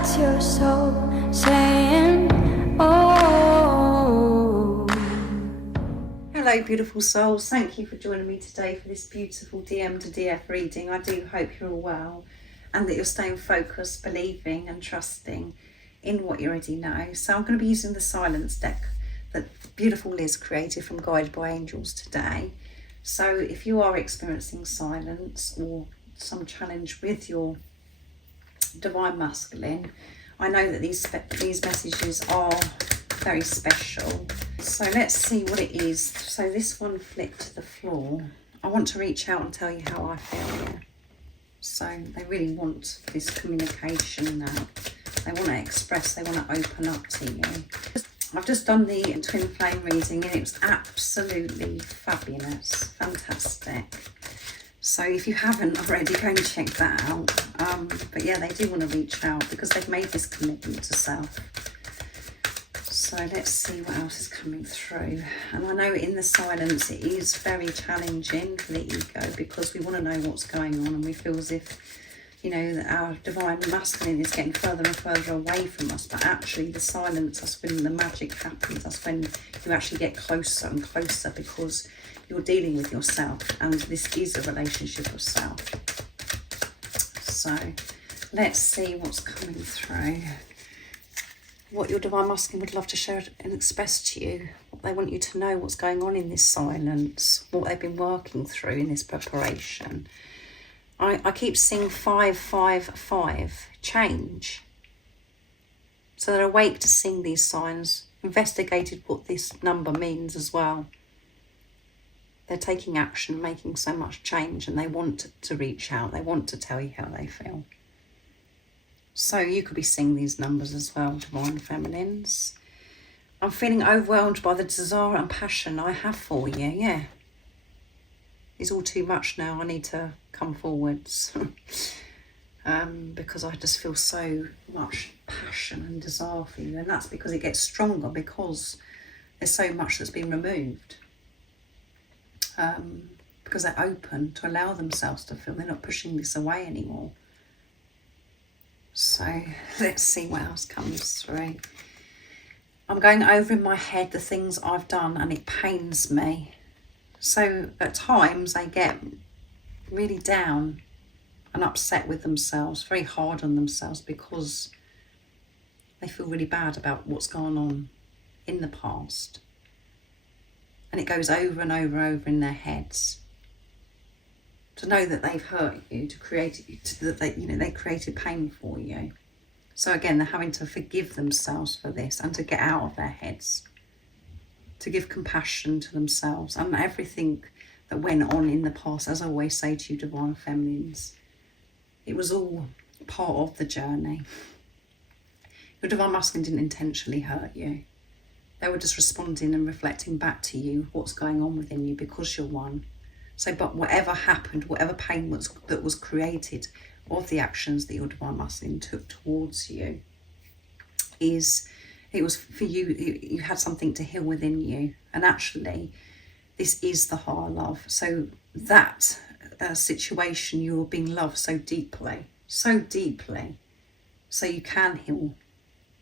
That's your soul saying, oh. Hello beautiful souls, thank you for joining me today for this beautiful DM to DF reading. I do hope you're all well and that you're staying focused, believing and trusting in what you already know. So I'm going to be using the silence deck that beautiful Liz created from Guided by Angels today. So if you are experiencing silence or some challenge with your divine masculine, I know that these messages are very special. So let's see what it is. So this one flipped to the floor. I want to reach out and tell you how I feel here. So they really want this communication now. They want to express, they want to open up to you. I've just done the twin flame reading and it was absolutely fabulous, fantastic. So if you haven't already, go and check that out. But yeah, they do want to reach out because they've made this commitment to self. So let's see what else is coming through. And I know in the silence it is very challenging for the ego because we want to know what's going on and we feel as if, you know, that our divine masculine is getting further and further away from us. But actually the silence, that's when the magic happens. That's when you actually get closer and closer because you're dealing with yourself and this is a relationship of self. So let's see what's coming through. What your divine masculine would love to share and express to you. They want you to know what's going on in this silence, what they've been working through in this preparation. I keep seeing 555, change. So they're awake to seeing these signs, investigated what this number means as well. They're taking action, making so much change, and they want to reach out. They want to tell you how they feel. So you could be seeing these numbers as well, divine feminines. I'm feeling overwhelmed by the desire and passion I have for you. Yeah. It's all too much now. I need to come forwards. Because I just feel so much passion and desire for you. And that's because it gets stronger because there's so much that's been removed. Because they're open to allow themselves to feel. They're not pushing this away anymore. So let's see what else comes through. I'm going over in my head the things I've done and it pains me. So at times they get really down and upset with themselves, very hard on themselves because they feel really bad about what's gone on in the past. And it goes over and over and over in their heads. To know that they've hurt you, that they created pain for you. So again, they're having to forgive themselves for this and to get out of their heads, to give compassion to themselves and everything that went on in the past. As I always say to you, divine feminines, it was all part of the journey. Your divine masculine didn't intentionally hurt you. They were just responding and reflecting back to you what's going on within you because you're one. So, but whatever happened, whatever pain that was created of the actions that your divine masculine took towards you, it was for you, you had something to heal within you. And actually, this is the higher love. So that situation, you're being loved so deeply, so you can heal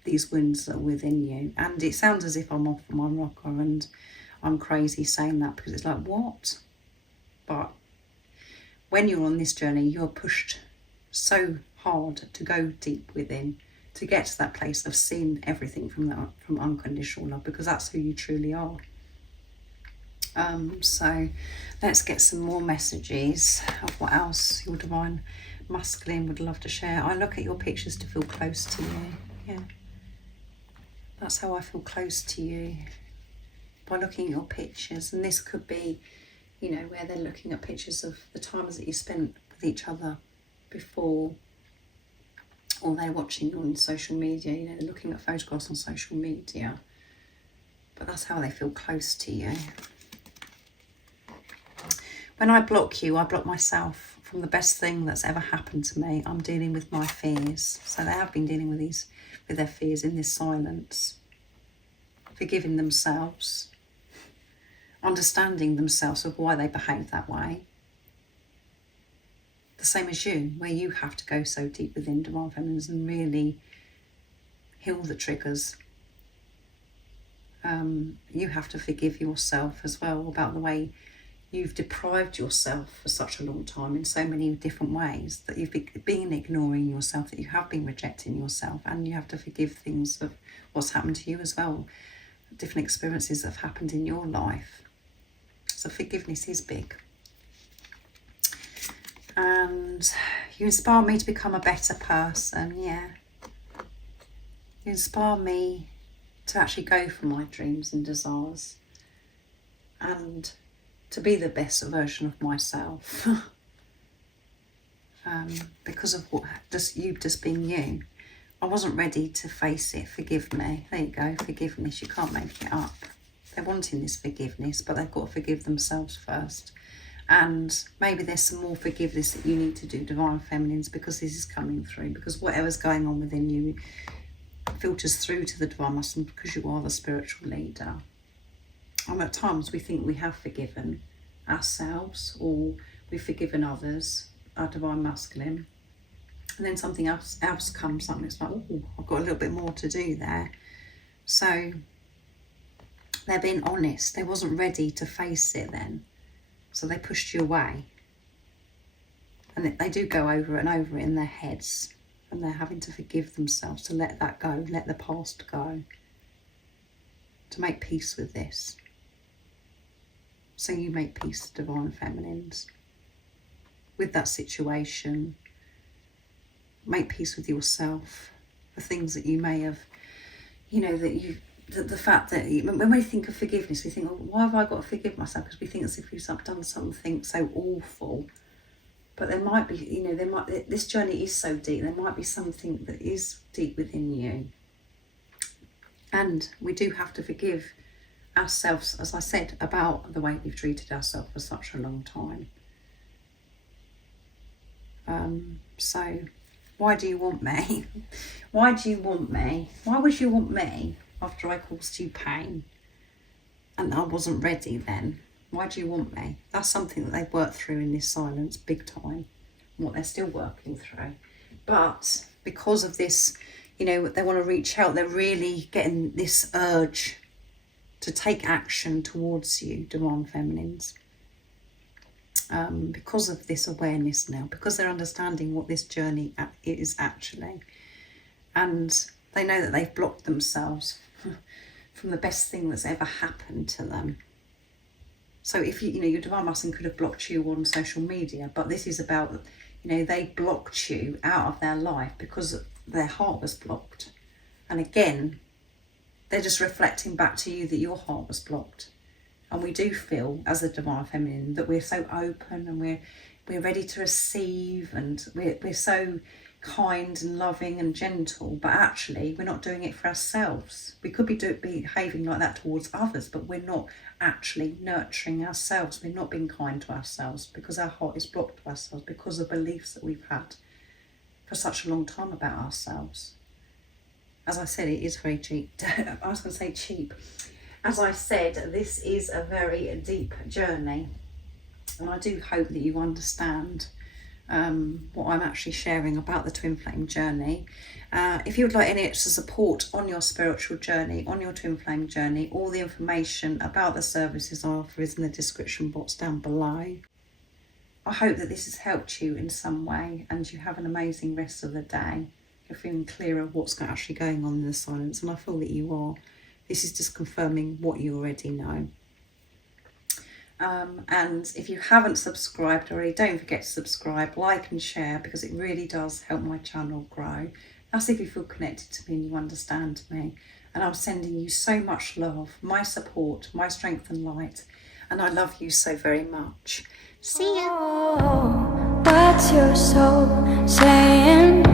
these wounds that are within you. And it sounds as if I'm off my rocker and I'm crazy saying that because it's like, what? But when you're on this journey, you're pushed so hard to go deep within, to get to that place of seeing everything from unconditional love, because that's who you truly are. So let's get some more messages of what else your divine masculine would love to share. I look at your pictures to feel close to you. Yeah, that's how I feel close to you, by looking at your pictures. And this could be, you know, where they're looking at pictures of the times that you spent with each other before, or they're watching you on social media, you know, they're looking at photographs on social media. But that's how they feel close to you. When I block you, I block myself from the best thing that's ever happened to me. I'm dealing with my fears. So they have been dealing with their fears in this silence, forgiving themselves, understanding themselves of why they behave that way. The same as you, where you have to go so deep within divine feminines and really heal the triggers. You have to forgive yourself as well about the way you've deprived yourself for such a long time in so many different ways, that you've been ignoring yourself, that you have been rejecting yourself, and you have to forgive things of what's happened to you as well, different experiences that have happened in your life. So forgiveness is big. And you inspire me to become a better person, yeah. You inspire me to actually go for my dreams and desires and to be the best version of myself. Because of you just being you. I wasn't ready to face it. Forgive me. There you go, forgiveness. You can't make it up. They're wanting this forgiveness, but they've got to forgive themselves first. And maybe there's some more forgiveness that you need to do, Divine Feminines, because this is coming through. Because whatever's going on within you filters through to the Divine Masculine, because you are the spiritual leader. And at times we think we have forgiven ourselves, or we've forgiven others, our Divine Masculine. And then something else comes up and it's like, oh, I've got a little bit more to do there. So they're being honest. They wasn't ready to face it then. So they pushed you away. And they do go over and over in their heads. And they're having to forgive themselves, to let that go, let the past go. To make peace with this. So you make peace, Divine Feminines, with that situation. Make peace with yourself, the things that you may have, the fact that when we think of forgiveness, we think, oh, why have I got to forgive myself? Because we think as if we've done something so awful. But there might be, this journey is so deep, there might be something that is deep within you. And we do have to forgive ourselves, as I said, about the way we've treated ourselves for such a long time. So why do you want me? Why do you want me? Why would you want me after I caused you pain? And I wasn't ready then. Why do you want me? That's something that they've worked through in this silence, big time. What they're still working through. But because of this, they want to reach out. They're really getting this urge to take action towards you, Divine Feminines. Because of this awareness now, because they're understanding what this journey is actually. And they know that they've blocked themselves from the best thing that's ever happened to them. So if your Divine Masculine could have blocked you on social media, but this is about, they blocked you out of their life because their heart was blocked. And again, they're just reflecting back to you that your heart was blocked. And we do feel, as a Divine Feminine, that we're so open and we're ready to receive, and we're so kind and loving and gentle, but actually we're not doing it for ourselves. We could be behaving like that towards others, but we're not actually nurturing ourselves. We're not being kind to ourselves because our heart is blocked to ourselves, because of beliefs that we've had for such a long time about ourselves. As I said, it is very cheap. I was going to say cheap. As I said, this is a very deep journey, and I do hope that you understand what I'm actually sharing about the twin flame journey. If you would like any extra support on your spiritual journey, on your twin flame journey, all the information about the services I offer is in the description box down below. I hope that this has helped you in some way, and you have an amazing rest of the day. You're feeling clearer of what's actually going on in the silence, and I feel that you are. This is just confirming what you already know. And if you haven't subscribed already, don't forget to subscribe, like and share, because it really does help my channel grow. That's if you feel connected to me and you understand me. And I'm sending you so much love, my support, my strength and light. And I love you so very much. See ya. Oh, what's your soul saying?